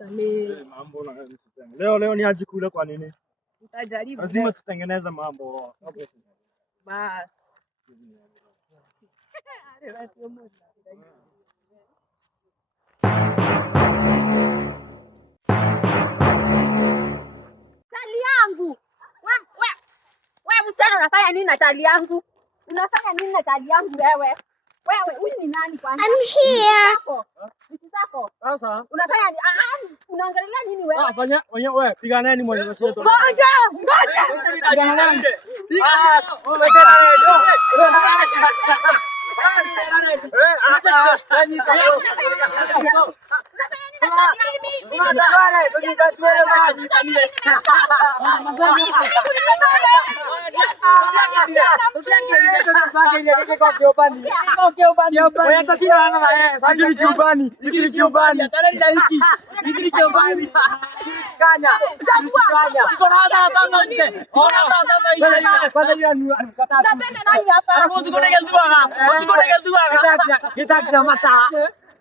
Mambo na leo ni aje kule kwa nini? Utajaribu. Lazima tutengeneze mambo. Bas. Tali yangu. Wewe msichana unafanya nini na tali yangu? Unafanya nini na tali yangu wewe? Wewe huyu ni nani kwanza? I'm here. Sako. Sasa Unafanya nini? Unaongelea nini wewe? Sasa fanya wewe piganeni mwenye msheto. Ngoja. Piganeni.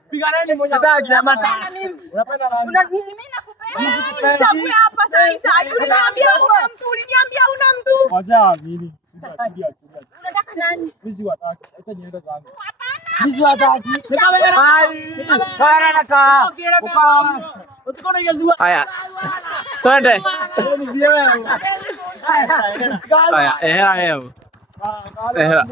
Piganeni moja dagia mata. Unapenda nani? Mimi nakupenda. Chakula hapa sasa. Uliniambia una mtu. Ngoja nini? Unataka nani? Wizi wataki. Acha niende zangu. Hapana. Wizi wataki. Para naka. Utakona gezua. Haya. Twende. Haya, ehera hebu. Ehera.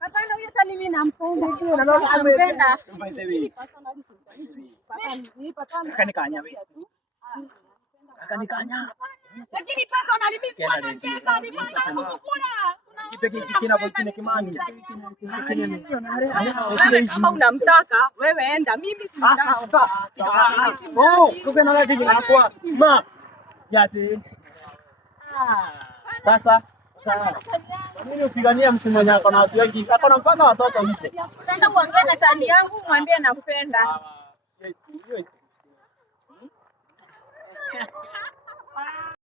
Hapana, huyo sasa mimi nampenda hiyo na mimi nampenda. Akanikanya wewe. Akanikanya. Lakini personally mimi sikuwa nampenda, nilipenda kukula. Kina Kimani. Wewe kama unamtaka, wewe enda. Mimi simtaka. Kuna na vipi kwa ma. Yate. Sasa mimi upigania mtu mwenye ako na watu wengi. Ako na mpaka watoto nje. Utaenda uongee na tani yangu, mwambie nakupenda.